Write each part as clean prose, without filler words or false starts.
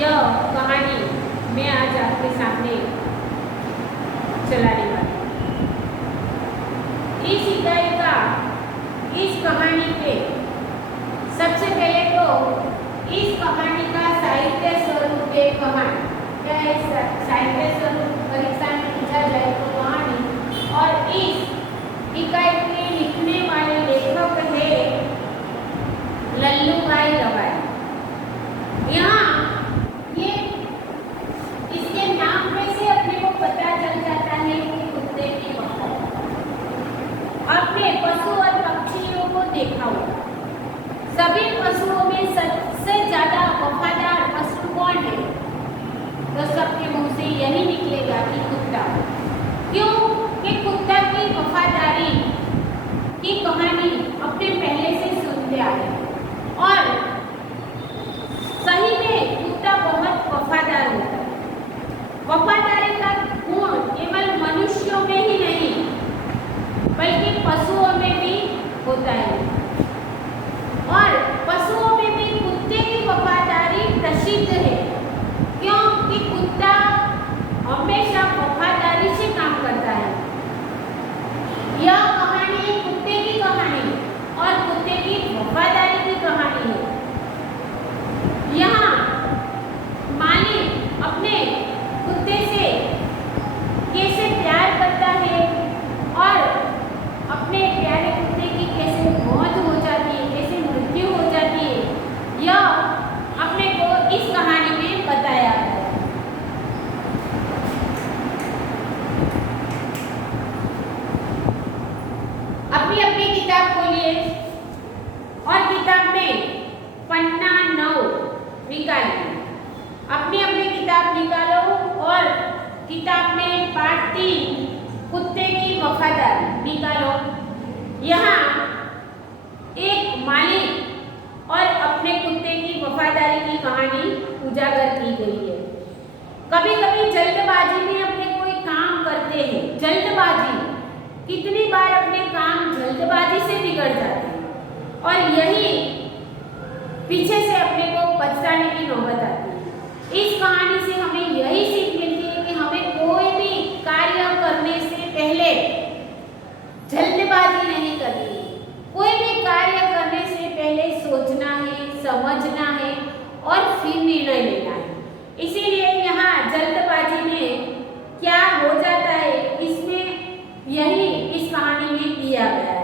यह कहानी मैं आज आपके सामने चलाने वाली हूँ। इस इकाई का इस कहानी पे सबसे पहले तो इस कहानी का साहित्य स्वरूप है कहानी। क्या है साहित्य स्वरूप? परीक्षा में पूछा जाए तो कहानी। और इस इकाई के लिखने वाले लेखक है लल्लूभाई रबारी। यहाँ ये इसके नाम में से अपने को पता चल जाता है कि कुत्ते की वफादारी। आपने पशु और पक्षियों को देखा होगा, सभी पशुओं में सबसे ज्यादा वफादार पशु कौन है? तो सबके मुंह से यही निकलेगा कि कुत्ता। क्यों? कि कुत्ता की वफादारी की कहानी अपने पहले से सुनते आए और सही में कुत्ता बहुत वफादार होता है। वफादारी का गुण केवल मनुष्यों में ही नहीं बल्कि पशुओं में भी होता है और पशुओं में भी कुत्ते की वफादारी प्रसिद्ध है। क्योंकि कुत्ता हमेशा वफादारी से काम करता है। यह कहानी कुत्ते की कहानी और कुत्ते की वफादारी की कहानी है। यहाँ मालिक अपने कुत्ते से कैसे प्यार करता है और अपने प्यारे कुत्ते की कैसे मौत हो जाती है, कैसे मृत्यु हो जाती है, यह अपने को इस कहानी में बताया है। अपनी अपनी किताब खोलिए और किताब में पन्ना 9 निकालिए। अपनी अपनी किताब निकालो और किताब में पाठ 3 कुत्ते की वफादारी निकालो। यहाँ एक मालिक और अपने कुत्ते की वफादारी की कहानी उजागर की गई है। कभी कभी जल्दबाजी में अपने कोई काम करते हैं। जल्दबाजी, कितनी बार अपने काम जल्दबाजी से बिगड़ जाते हैं और यही पीछे से अपने को पछताने की नौबत आती है। इस कहानी से हमें यही सीख मिलती है कि हमें कोई भी कार्य करने से पहले जल्दबाजी नहीं करनी है। कोई भी कार्य करने से पहले सोचना है, समझना है और फिर निर्णय लेना है। इसीलिए यहाँ जल्दबाजी में क्या हो जाता है, इसमें यही इस कहानी में किया गया है।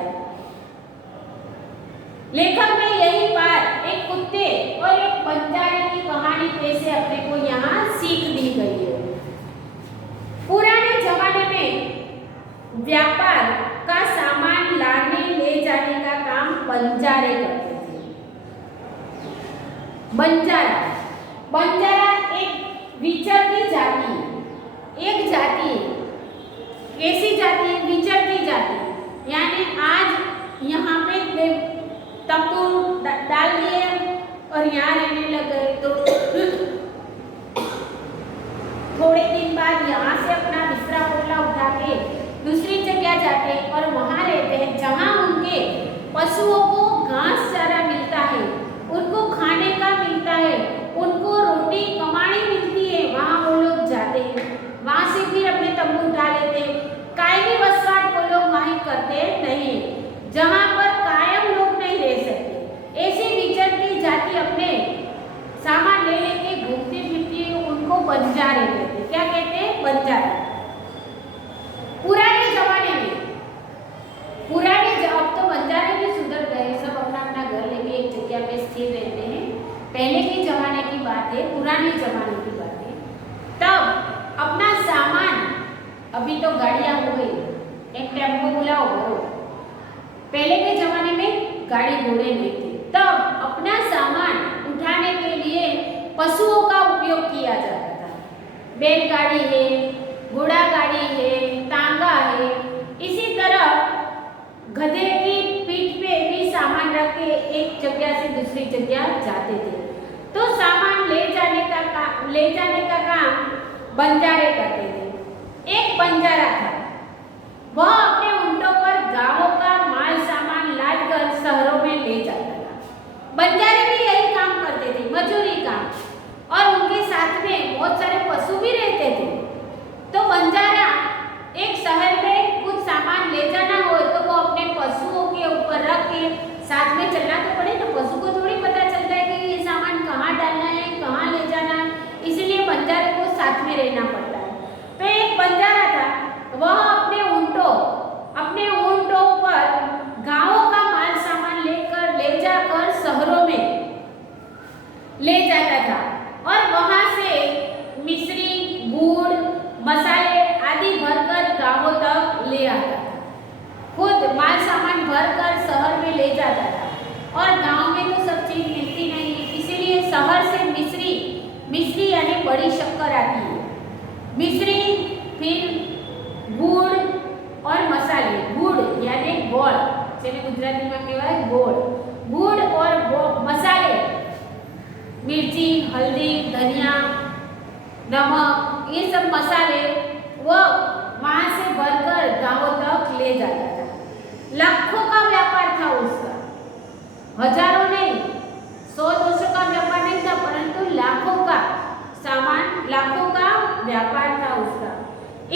लेखक ने यही बात एक कुत्ते और एक बंजारे की कहानी कैसे अपने को यहाँ सीख दी गई है। पुराने जमाने में व्यापार का सामान लाने ले जाने का काम बंजारे करते थे। बंजारा एक विचरती जाति, एक जाति है। कैसी जाति है? विचरती जाति। यानी आज यहाँ पे तंबू डाल दिए और यहाँ रहने लग गए तो थोड़े दिन बाद यहाँ से अपना बिस्तरा पोटला उठा के दूसरी जगह जाते और वहाँ रहते हैं जहाँ उनके पशुओं को घास चारा मिलता है, उनको खाने का मिलता है, उनको रोटी कमानी मिलती है। वहाँ वो लोग जाते हैं, वहाँ से फिर अपने तंबू उठा लेते हैं। कायमी वसवाट वो लोग वहीं करते नहीं, जहाँ पर कायम लोग नहीं रह सकते। ऐसी विचरती जाति अपने सामान ले लेके घूमती फिरती है, उनको बंजारे कहते हैं। क्या कहते हैं? बंजारे। पुराने जमाने में अब तो बंजारे भी सुधर गए, सब अपना अपना घर लेके एक जगह पे स्थिर रहते हैं। पहले के जमाने की बात है, पुराने जमाने की बात है। तब अपना सामान, अभी तो गाड़ियां हो गई, एक टेम्पो बुलाओ भरो। पहले के जमाने में गाड़ी घोड़े नहीं थे, तब अपना सामान उठाने के लिए पशुओं का उपयोग किया जाता था। बैलगाड़ी है, घोड़ा गाड़ी है, तांगा है। इसी तरह गधे की पीठ पे भी सामान रख के एक जगह से दूसरी जगह जाते थे। तो सामान ले जाने का काम बंजारे करते थे। एक बंजारा था, वह अपने ऊंटों पर गांवों का माल सामान लाद कर शहरों में ले जाता था। बंजारे भी यही काम करते थे, मजूरी काम, और उनके मिश्री यानी बड़ी शक्कर आती है, मिश्री, फिर गुड़ और मसाले। गुड़ यानी गोળ, જેને ગુજરાતીમાં કહેવાય ગોળ, गुड़ और मसाले, मिर्ची, हल्दी, धनिया, नमक, ये सब मसाले वो वहाँ से भरकर गांवों तक ले जाता था। लाखों का व्यापार था उसका, हजारों नहीं, 100-200 का व्यापार नहीं था, परंतु लाखों का सामान, लाखों का व्यापार था उसका।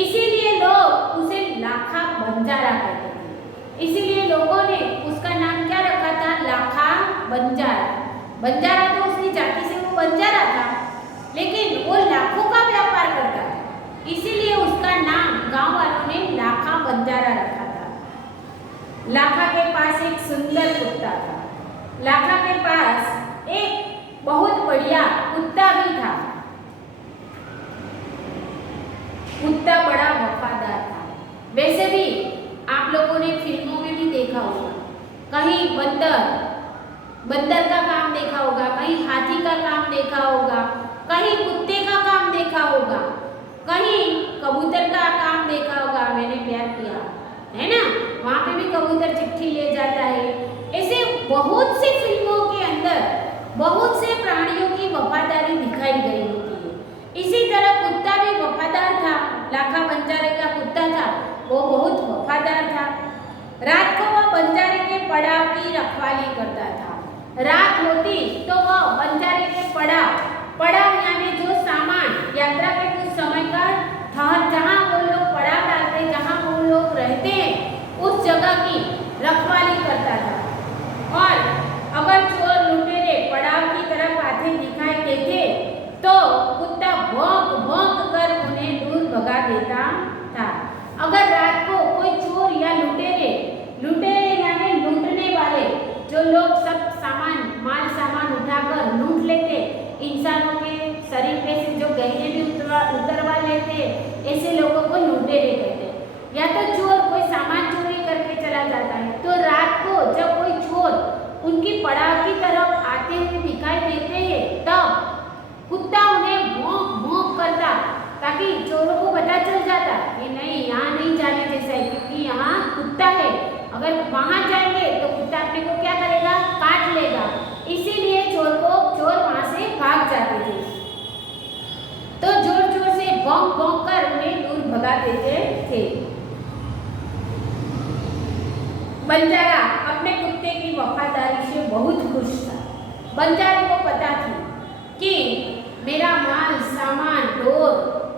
इसीलिए लोग उसे लाखा बंजारा कहते थे। इसीलिए लोगों ने उसका नाम क्या रखा था? लाखा बंजारा। बंजारा तो उसकी जाति से वो बंजारा था, लेकिन वो लाखों का व्यापार करता था, इसीलिए उसका नाम गांव वालों ने लाखा बंजारा रखा था। लाखा के पास एक सुंदर कुत्ता था। लाखा के पास एक बहुत बढ़िया कुत्ता भी था। कुत्ता बड़ा वफादार था। वैसे भी आप लोगों ने फिल्मों में भी देखा होगा, कहीं बंदर का काम देखा होगा, कहीं हाथी का काम देखा होगा, कहीं कुत्ते का काम देखा होगा, कहीं कबूतर का काम देखा होगा, मैंने प्यार किया, है ना, वहाँ पे भी कबूतर चिट्ठी ले जाता है। ऐसे बहुत सी फिल्मों के अंदर बहुत से प्राणियों की वफादारी दिखाई गई होती है। इसी तरह कुत्ता भी वफादार था। लाखा बंजारे का कुत्ता था, वो बहुत वफादार था। रात को वह बंजारे के पड़ाव की रखवाली करता था। रात होती तो वह बंजारे के पड़ाव यानी जो सामान यात्रा के कुछ समय का ठहर, जहाँ वो लोग पड़ाव डालते, जहाँ वो लोग रहते हैं, उस जगह की रखवाली करता था। और अगर चोर लुटेरे पड़ाव की तरफ आते दिखाई देते तो कुत्ता भौंक भौंक कर उन्हें दूर भगा देता था। अगर रात को कोई चोर या लुटेरे यानी लूटने वाले जो लोग सब माल सामान उठाकर लूट लेते, इंसानों के शरीर पे से जो गहने भी उतरवा लेते, ऐसे लोगों को लुटेरे कहते। या तो चोर कोई सामान चोरी करके चला जाता है, तो रात को जब कोई चोर उनकी पड़ाव की तरफ आते हुए दिखाई देते हैं, तब कुत्ता उन्हें भौंक भौंक करता, ताकि चोरों को पता चल जाता कि नहीं, यहाँ नहीं जाने जैसा है, क्योंकि यहाँ कुत्ता है। अगर वहाँ जाएंगे तो कुत्ता अपने को क्या करेगा? काट लेगा। इसीलिए चोर वहाँ से भाग जाते थे। तो जोर जोर से भौंक भौंक कर उन्हें दूर भगा देते थे। बंजारा अपने कुत्ते की वफादारी से बहुत खुश था। बंजारे को पता थी कि मेरा माल सामान, ढोर,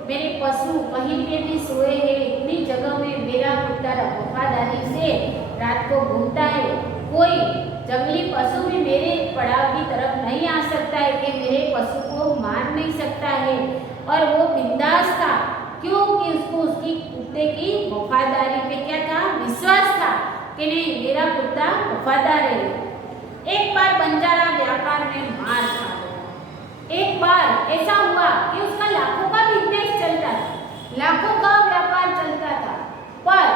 मेरे पशु कहीं पे भी सोए हैं, इतनी जगह में मेरा कुत्ता वफादारी से रात को घूमता है। कोई जंगली पशु भी मेरे पड़ाव की तरफ नहीं आ सकता है, कि मेरे पशु को मार नहीं सकता है। और वो बिंदास था, क्योंकि उसको उसकी कुत्ते की वफादारी पे क्या था? विश्वास था कि नहीं, मेरा कुत्ता वफादार है। एक बार बंजारा व्यापार में मार खा गया। एक बार ऐसा हुआ कि उसका लाखों का बिजनेस चलता था, लाखों का व्यापार चलता था, पर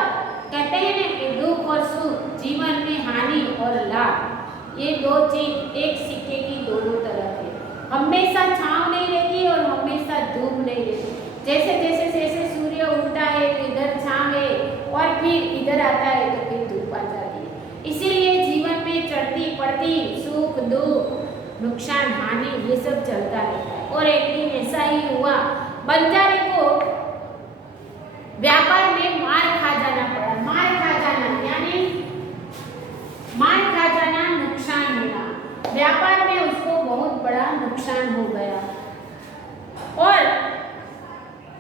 कहते हैं ना कि दुख और सुख, जीवन में हानि और लाभ, ये दो चीज एक सिक्के की दोनों तरफ है। हमेशा छांव नहीं रहती और हमेशा धूप नहीं रहती। जैसे सूर्य उगता है तो इधर छांव है, और फिर इधर आता है तो फिर धूप आ जाती है। इसीलिए जीवन में चढ़ती पड़ती, सुख दुख, नुकसान हानि, ये सब चलता रहता है। और एक दिन ऐसा ही हुआ, बंजारे को व्यापार में मार खा जाना पड़ा। मार खा जाना यानी मार खा जाना, नुकसान होना। व्यापार में उसको बहुत बड़ा नुकसान हो गया और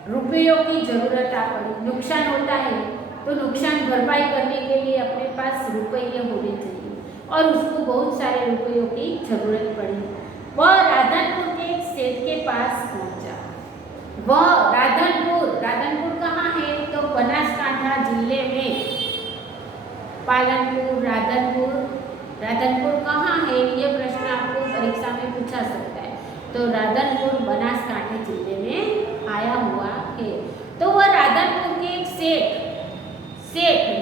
रुपयों की जरूरत आ पड़ी। नुकसान होता है तो नुकसान भरपाई करने के लिए अपने पास रुपये होने चाहिए, और उसको बहुत सारे रुपयों की जरूरत पड़ी। वह राधनपुर के एक सेठ के पास पहुंचा। वह राधनपुर कहाँ है? तो बनासकांठा जिले में पालनपुर, राधनपुर कहाँ है? ये प्रश्न आपको परीक्षा में पूछा सकता है। तो राधनपुर बनासकांठा जिले में आया हुआ है। तो वह राधनपुर के एक सेठ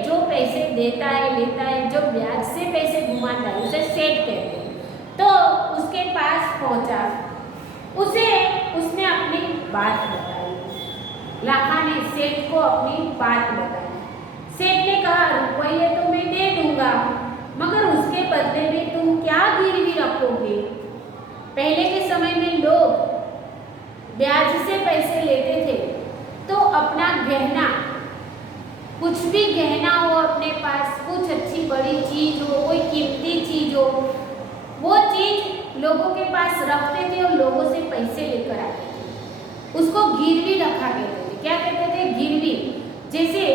जो पैसे देता है, लेता है, जो ब्याज से पैसे घुमाता है, उसे सेठ कहते हैं। तो उसके पास पहुंचा। बात बताई। लाखा ने सेठ को अपनी बात बताई। सेठ ने कहा, रुपये तो मैं दे दूंगा, मगर उसके बदले में तुम क्या गिरवी रखोगे? पहले के समय में लोग ब्याज से पैसे लेते थे तो अपना गहना, कुछ भी गहना हो अपने पास, कुछ अच्छी बड़ी चीज हो, कोई कीमती चीज हो, वो चीज लोगों के पास रखते थे और लोगों से पैसे लेकर आते थे। उसको गिरवी रखा कहते थे। क्या कहते थे? गिरवी। जैसे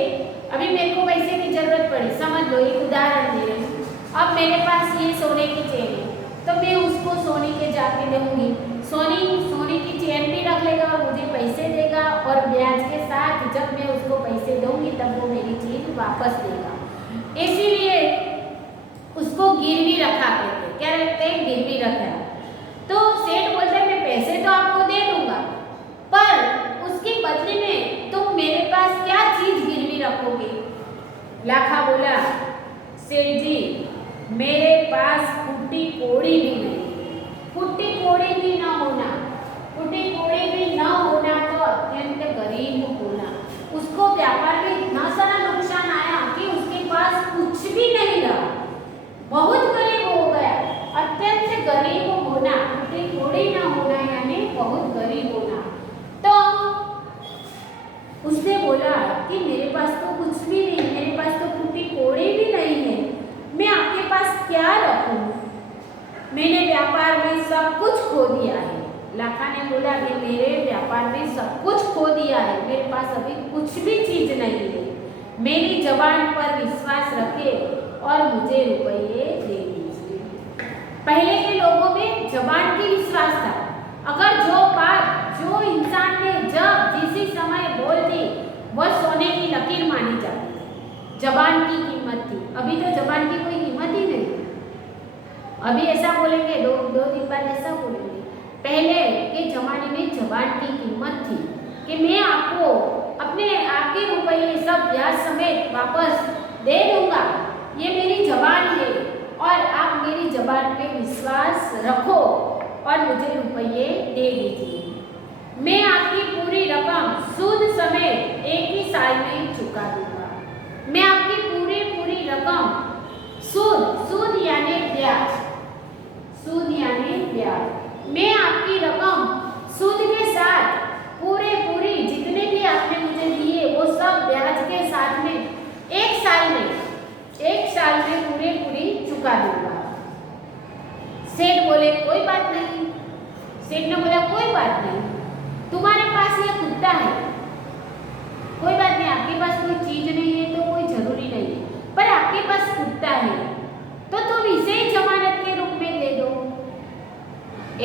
अभी मेरे को पैसे की जरूरत पड़ी, समझ लो, एक उदाहरण दे रही हूँ। अब मेरे पास ये सोने की चेन है तो मैं उसको सोने के जाके दूंगी, सोने की चेन भी रख लेगा और मुझे पैसे देगा, और ब्याज के साथ जब मैं उसको पैसे दूंगी तब वो मेरी चीज वापस देगा। इसीलिए उसको गिरवी रखा कहते हैं। क्या रखते हैं? गिरवी रखा। तो सेठ बोलते हैं, मैं पैसे तो आपको दे दूंगा, पर उसके बदले में तुम मेरे पास क्या चीज गिरवी रखोगे? लाखा बोला, सेठ जी, मेरे पास फूटी कोड़ी भी नहीं। फूटी कोड़ी भी ना होना, फूटी कोड़ी भी ना होना तो अत्यंत गरीब होना। उसको व्यापार में इतना सारा नुकसान आया कि उसके पास कुछ भी नहीं रहा, बहुत गरीब हो गया। अत्यंत गरीब होना, फूटी कोड़ी ना होना यानी बहुत गरीब होना। तो उसने बोला कि मेरे पास तो कुछ भी नहीं, मेरे पास तो फूटी कोड़ी भी नहीं है, मैं आपके पास क्या रखूं? मैंने व्यापार में सब कुछ खो दिया है। लाखा ने बोला कि मेरे व्यापार में सब कुछ खो दिया है, मेरे पास अभी कुछ भी चीज नहीं है। मेरी जबान पर विश्वास रखे और मुझे रुपये दे दीजिए। पहले के लोगों में जबान की विश्वास था। अगर जो इंसान ने जब जिसी समय बोल दी वह सोने की लकीर मानी जाती थी। जबान की कीमत थी। अभी तो जबान की कोई कीमत ही नहीं। अभी ऐसा बोलेंगे, दो दिन बाद ऐसा बोलेंगे। पहले के जमाने में जबान की कीमत थी कि मैं आपको आपके रुपये सब ब्याज समेत वापस दे दूंगा, ये मेरी जबान है और आप मेरी जबान पे विश्वास रखो और मुझे रुपये दे दीजिए। मैं आपकी पूरी रकम सूद समेत एक ही साल में चुका दूंगा। मैं आपकी पूरी रकम सूद यानी ब्याज, सूद यानी ब्याज, मैं आपकी रकम सूद के साथ पूरी जितने भी आपने मुझे दिए वो सब ब्याज के साथ में एक साल में पूरी चुका दूंगा। सेठ बोले, कोई बात नहीं। सेठ ने बोला, कोई बात नहीं, तुम्हारे पास ये कुत्ता है, कोई बात नहीं, आपके पास कोई चीज नहीं है तो कोई जरूरी नहीं है, पर आपके पास कुत्ता है तो तुम इसे ही जमानत के रूप में दे दो।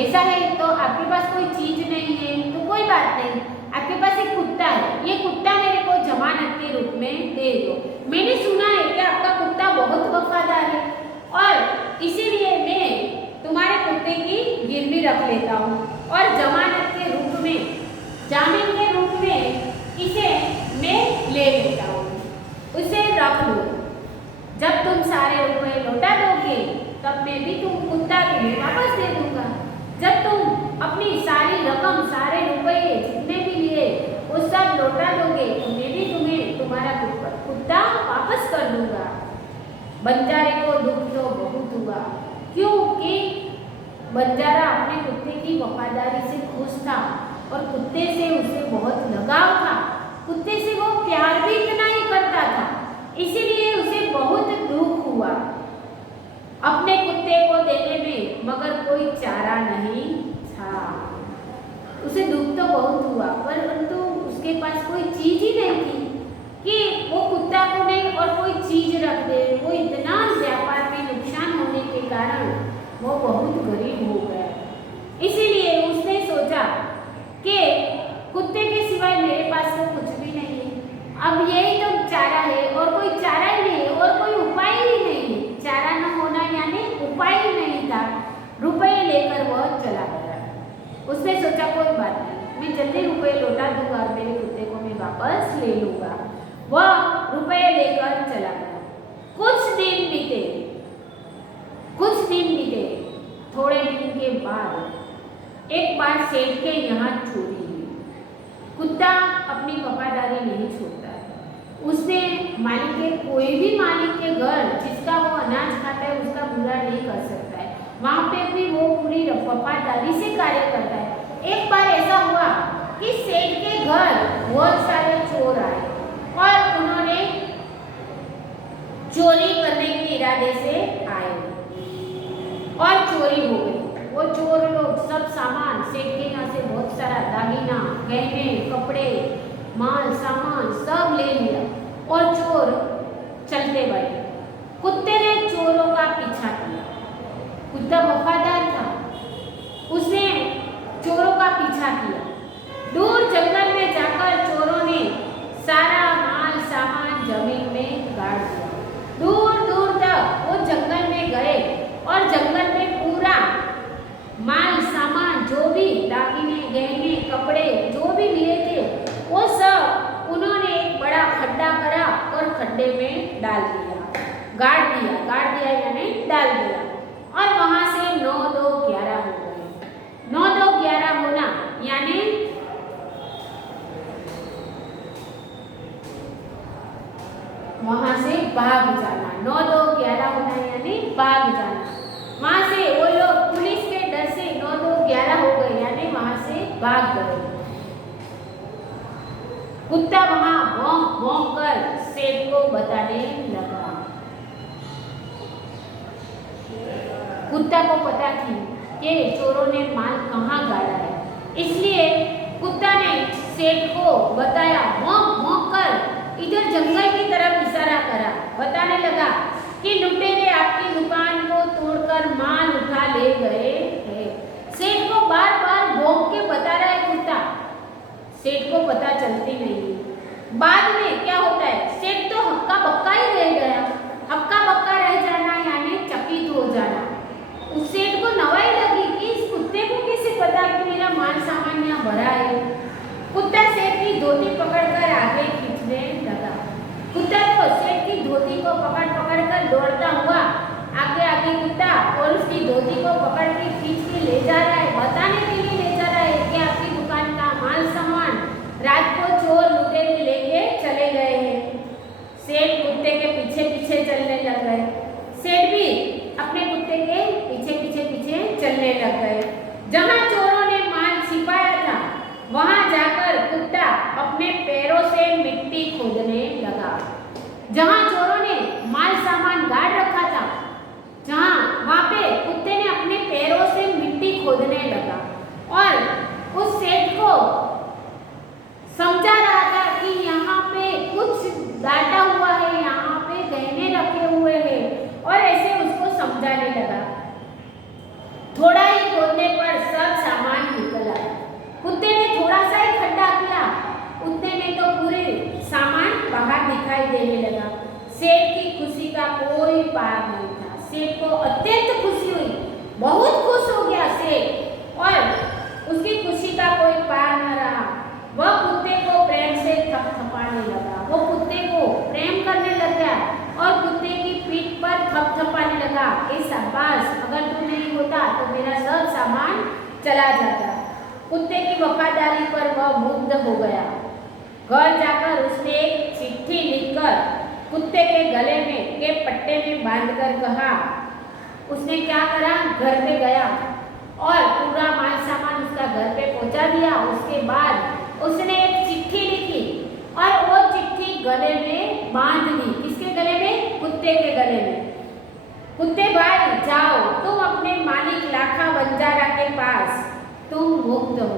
ऐसा है तो आपके पास कोई चीज नहीं है तो कोई बात नहीं, आपके पास एक कुत्ता है, ये कुत्ता मेरे को जमानत के रूप में दे दो। मैंने सुना है कि आपका कुत्ता बहुत वफादार है और इसीलिए मैं तुम्हारे कुत्ते की गिरवी रख लेता हूँ और जमानत के रूप में, जामीन के रूप में इसे मैं ले लेता हूँ, उसे रख लो। जब तुम सारे रुपए लौटा दोगे तब मैं भी तुम कुत्ता तुम्हें वापस दे दूंगा। जब तुम अपनी सारी रकम, सारे रुपए जितने भी लिए वो सब लौटा दोगे तो मैं भी तुम्हें तुम्हारा कुत्ता वापस कर दूंगा। बंजारे को दुख तो बहुत हुआ, क्योंकि बंजारा अपने कुत्ते की वफादारी से खुश था और कुत्ते से उसे बहुत लगाव था। कुत्ते से वो प्यार भी इतना ही करता था, इसीलिए उसे बहुत दुख हुआ अपने कुत्ते को देने में, मगर कोई चारा नहीं था। उसे दुख तो बहुत हुआ परंतु उसके पास कोई चीज ही नहीं थी कि वो कुत्ता को नहीं और कोई चीज रख दे। वो इतना व्यापार में नुकसान होने के कारण वो बहुत गरीब हो गया। इसीलिए उसने सोचा कि कुत्ते के सिवाय मेरे पास तो कुछ भी नहीं है, अब यही तो चारा है और कोई चारा ही नहीं है और कोई उपाय ही नहीं है। चारा न होना यानी उपाय ही नहीं था। रुपये लेकर वह चला गया। उसने सोचा कोई बात नहीं, मैं जल्दी रुपये लौटा दूंगा और मेरे कुत्ते को मैं वापस ले लूंगा। वह रुपये लेकर चला गया। कुछ दिन बीते। थोड़े दिन के बाद एक बार सेठ के यहाँ चोरी हुई। कुत्ता अपनी वफादारी नहीं छोड़ता है। उसने मालिक के कोई भी मालिक के घर जिसका वो अनाज खाता है उसका बुरा नहीं कर सकता है, वहाँ पे भी वो पूरी वफादारी से कार्य करता है। एक बार ऐसा हुआ कि सेठ के घर बहुत सारे चोर आए और उन्होंने चोरी करने के इरादे से आए और चोरी हो गई। वो चोर लोग सब सामान सेठ के यहाँ से बहुत सारा दागीना, गहने, कपड़े, माल सामान सब ले लिया और चोर चलते बढ़े। कुत्ते ने चोरों का पीछा किया। कुत्ता वफादार था, उसने चोरों का पीछा किया। दूर जंगल में जाकर चोरों ने सारा माल सामान जमीन में गाड़ दिया। दूर दूर तक वो जंगल में गए और जंगल में पूरा माल सामान जो भी दागिने, गहने, कपड़े जो भी लिए थे वो सब उन्होंने एक बड़ा खड्डा करा और खड्डे में डाल दिया, गाड़ दिया यानी डाल दिया। और वहां से 9 2 11 हो गए। 9 2 11 होना यानी वहां से भाग जाना। 9 2 11 होना यानी भाग जाना। वहां से वो लोग पुलिस के डर से 9 2 11 हो गए यानी वहां से भाग गए। कुत्ता वहां भौंक भौंक कर सेठ को बताने लगा। कुत्ता को पता थी कि चोरों ने माल कहाँ गाड़ा है, इसलिए कुत्ता ने सेठ को बताया। भौंक भौंक कर इधर जंगल की तरफ इशारा करा, बताने लगा कि लुटेरे आपकी दुकान को तोड़कर माल उठा ले गए हैं। सेठ को बार बार भौंक के बता रहा है कुत्ता। सेठ को पता चलती नहीं। बाद में क्या होता है, सेठ तो हक्का बक्का ही रह गया। हक्का बक्का रह जाना यानी चकित हो जाना। उस सेठ को नवाई लगी कि इस कुत्ते को कैसे पता कि मेरा माल सामान यहाँ भरा है। कुत्ता सेठ की धोती पकड़कर आगे खींचने लगा। कुत्ता तो सेठ की धोती को पकड़ पकड़ कर दौड़ता हुआ आगे आगे कुत्ता और उसकी धोती को पकड़ के खींच के ले जा रहा है, बताने के लिए ले जा रहा है कि आपकी दुकान का माल सामान रात को चोर लुटेरे लेके चले गए हैं। सेठ कुत्ते के पीछे पीछे चलने लग गए। सेठ भी अपने कुत्ते के पीछे पीछे चलने लग गए। जहां चोरों ने माल छिपाया था वहां जाकर कुत्ता अपने पैरों से मिट्टी खोदने लगा। जहां चोरों ने माल सामान गाड़ रखा था वहां पे कुत्ते ने अपने पैरों से मिट्टी खोदने लगा और उस सेठ को समझा रहा था कि यहाँ पे कुछ गाटा हुआ है, यहाँ पे गहने रखे हुए हैं और ऐसे उसको समझाने लगा। थोड़ा ही खोदने पर सब सामान निकल आया। कुत्ते ने थोड़ा सा ही खड्डा किया, उतने में तो पूरे सामान बाहर दिखाई देने लगा। सेठ की खुशी का कोई पार नहीं था। सेठ को अत्यंत खुशी हुई, बहुत खुश हो गया सेठ और उसकी खुशी का कोई पार न रहा। वह कुत्ते को प्रेम से थपथपाने लगा। वो कुत्ते को प्रेम करने लग गया और कुत्ते की पीठ पर थपथपाने लगा कि शाबाश, अगर तू नहीं होता तो मेरा सब सामान चला जाता। कुत्ते की वफादारी पर वह मुग्ध हो गया। घर जाकर उसने एक चिट्ठी लिखकर कुत्ते के गले में के पट्टे में बांधकर कहा। उसने क्या करा, घर पे गया और पूरा माल सामान उसका घर पे पहुंचा दिया। उसके बाद उसने एक चिट्ठी लिखी और वो चिट्ठी गले में बांध दी। किसके गले में? कुत्ते के गले में। कुत्ते भाई जाओ, तुम अपने मालिक लाखा बंजारा के पास तुम मुक्त हो।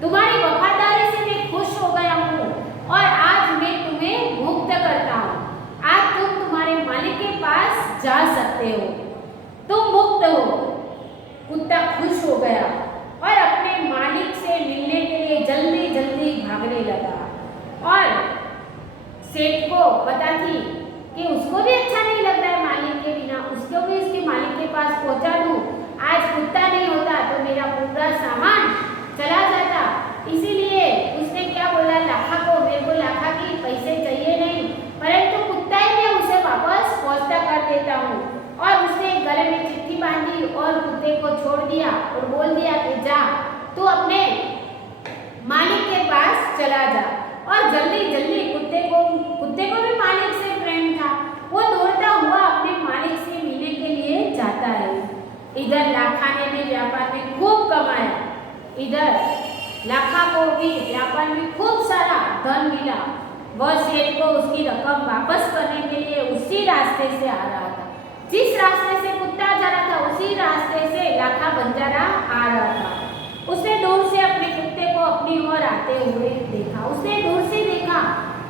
तुम्हारी वफादारी से मैं खुश हो गया हूँ और आज मैं तुम्हें मुक्त करता हूँ। आज तुम तुम्हारे मालिक के पास जा सकते हो, तुम मुक्त हो। कुत्ता खुश हो गया और अपने मालिक से मिलने के लिए जल्दी जल्दी भागने लगा। और सेठ को पता थी कि उसको भी अच्छा नहीं लग रहा है मालिक के बिना, उसको भी उसके मालिक के पास पहुंचा दूं। आज कुत्ता नहीं होता तो मेरा पूरा सामान चला जाता। इसीलिए उसने क्या बोला लाखा को, मेरे को लाखा की पैसे चाहिए नहीं, परंतु कुत्ता ही मैं उसे वापस पहुंचता कर देता हूँ। और उसने गले में चिट्ठी बांधी और कुत्ते को छोड़ दिया और बोल दिया कि जा तू अपने मालिक के पास जल्दी जल्दी कुत्ते को भी मालिक से प्रेम था। वो दौड़ता हुआ अपने मालिक से मिलने के लिए जाता है। इधर लाखा ने भी व्यापार में खूब कमाया। इधर लाखा को भी व्यापार में खूब सारा धन मिला। वह सेठ को उसकी रकम वापस करने के लिए उसी रास्ते से आ रहा था। जिस रास्ते से कुत्ता जा रहा था उसी रास्ते से लाखा बंजारा आ रहा था। उसने दूर से अपने कुत्ते को अपनी ओर आते हुए देखा। उसने दूर से देखा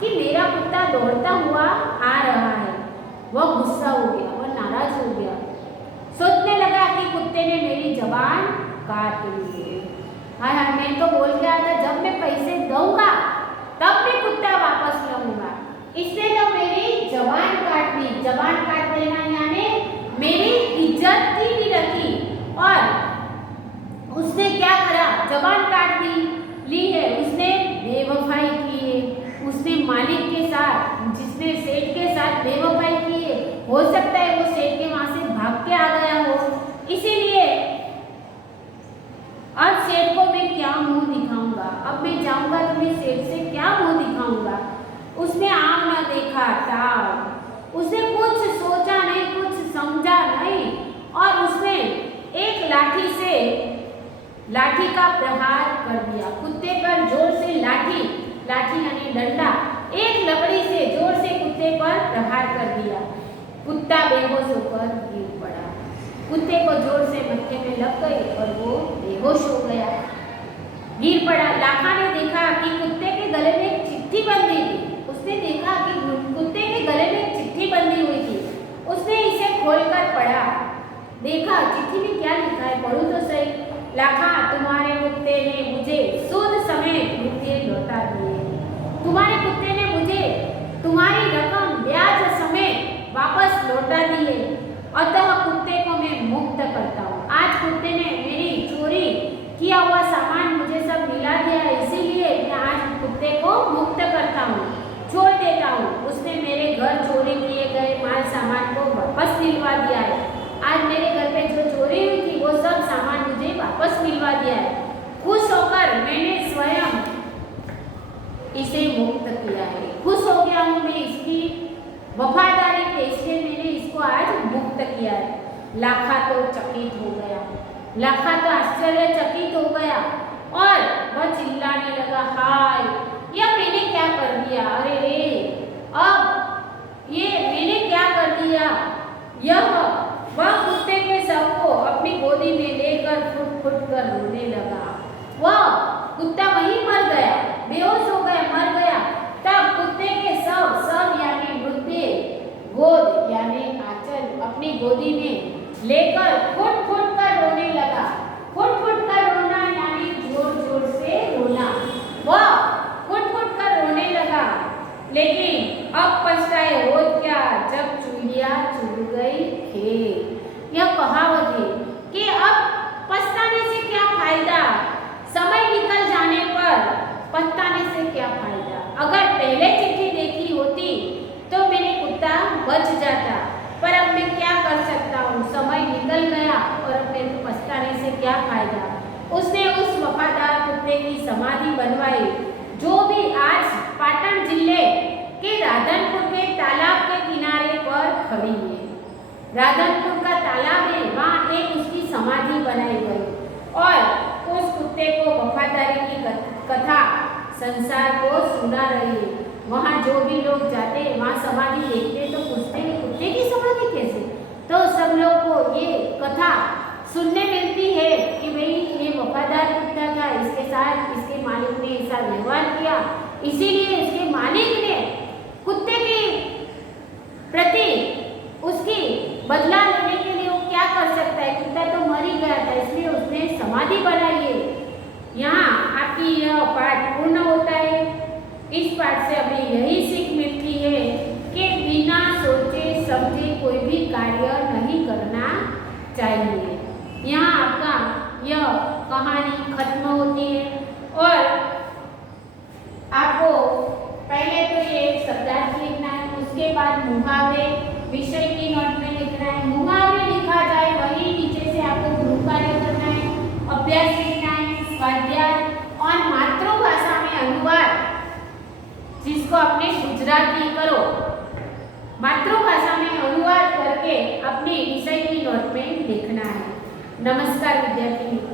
कि मेरा कुत्ता दौड़ता हुआ आ रहा है। वह गुस्सा हो गया, वह नाराज हो गया। सोचने लगा कि कुत्ते ने मेरी जबान काट ली है। हाँ हाँ, मैं तो बोल के आया था जब मैं पैसे दूंगा तब मैं कुत्ता वापस लाऊंगा। इसने तो मेरी जबान काट दी। जबान काट देना यानी मेरी इज्जत की भी रखी। और उसने क्या करा, जबान काट ली है। उसने बेवफाई की है। उसने मालिक के साथ, जिसने सेठ के साथ बेवफाई की है, हो सकता है वो सेठ के वहां से भाग के आ गया हो। इसीलिए अब सेठ को मैं क्या मुंह दिखाऊंगा, अब मैं जाऊंगा तो मैं सेठ से क्या मुंह दिखाऊंगा। उसने आम न देखा ताव। उसने कुछ सोचा नहीं, कुछ समझा नहीं, और उसने एक लाठी का प्रहार कर दिया। कुत्ते पर जोर से लाठी यानी डंडा, एक लकड़ी से जोर से कुत्ते पर प्रहार कर दिया। कुत्ता बेहोश होकर गिर पड़ा। कुत्ते को जोर से मत्थे में लग गई और वो बेहोश हो गया, गिर पड़ा। लाखा ने देखा कि कुत्ते के गले में एक चिट्ठी बंधी थी। उसने देखा कि कुत्ते के गले में एक चिट्ठी बंधी हुई थी। उसने इसे खोलकर पढ़ा। देखा चिट्ठी में क्या लिखा है, पढ़ूं तो सही। लाखा, तुम्हारे कुत्ते ने मुझे सूद समेत रुपये लौटा दिए। तुम्हारे कुत्ते ने मुझे तुम्हारी रकम ब्याज समेत वापस लौटा दी है। अतः कुत्ते को मैं मुक्त करता हूँ। आज कुत्ते ने मेरी चोरी किया हुआ सामान मुझे सब मिला दिया है, इसीलिए मैं आज कुत्ते को मुक्त करता हूँ, छोड़ देता हूँ। उसने मेरे घर चोरी किए गए माल सामान को वापस दिलवा दिया है। आज मेरे घर पे जो चोरी हुई थी वो सब सामान मुझे वापस मिलवा दिया है। खुश होकर मैंने स्वयं इसे मुक्त किया है। खुश हो गया हूँ मैं इसकी वफादारी के, इसलिए मैंने इसको आज मुक्त किया है। लाखा तो चकित हो गया। लाखा तो आश्चर्यचकित हो गया और वह चिल्लाने लगा, हाय, यह मैंने क्या कर दिया। अरे रे, अब ये मैंने क्या कर दिया। वह कुत्ते के शव को अपनी गोदी में लेकर फुट फुट कर रोने लगा। वह कुत्ता वहीं मर गया, बेहोश हो गया, मर गया। तब कुत्ते के शव यानी मृत्यु, गोद यानी आंचल अपनी गोदी में लेकर फुट फुट कर रोने लगा। फुट फुट कर रोना यानी जोर जोर से रोना। वह फुट फुट कर रोने लगा, लेकिन अब पछताए हो क्या जब चूड़िया चुभ गई खेत। यह कहावत है कि अब पछताने से क्या फायदा, समय निकल जाने पर पछताने से क्या फायदा। अगर पहले चिट्ठी देखी होती तो मेरे कुत्ता बच जाता, पर अब मैं क्या कर सकता हूँ, समय निकल गया और अब मेरे पछताने से क्या फायदा। उसने उस वफादार कुत्ते की समाधि बनवाई जो भी आज पाटन जिले के राधनपुर के तालाब के किनारे पर खड़ी है। राधनपुर का तालाब है, वहाँ एक उसकी समाधि बनाई गई और उस कुत्ते को वफादारी की कथा संसार को सुना रही है। वहाँ जो भी लोग जाते हैं वहाँ समाधि देखते तो पूछते हैं कुत्ते की समाधि कैसे, तो सब लोग को ये कथा सुनने मिलती है कि भाई ये वफादार कुत्ता था, इसके साथ इसके मालिक ने ऐसा व्यवहार किया, इसीलिए इसके मालिक ने कुत्ते के प्रति उसकी बदला लेने के लिए वो क्या कर सकता है। कुत्ता तो मर ही गया था, इसलिए उसने समाधि बनाई है। यहाँ आपकी यह पाठ पूर्ण होता है। इस पाठ से हमें यही सीख मिलती है कि बिना सोचे समझे कोई भी कार्य नहीं करना चाहिए। यहाँ आपका यह कहानी खत्म होती है और आपको पहले तो ये शब्दार्थ लिखना है, उसके बाद मुहावरे विषय की नोट में लिखना है। मुहावरे लिखा जाए वही नीचे से आपको गृह कार्य करना है, अभ्यास लिखना है, स्वाध्याय और मातृभाषा में अनुवाद इसको अपने गुजराती करो, मातृभाषा में अनुवाद करके अपने विषय की नोट में लिखना है। नमस्कार विद्यार्थी मित्रों।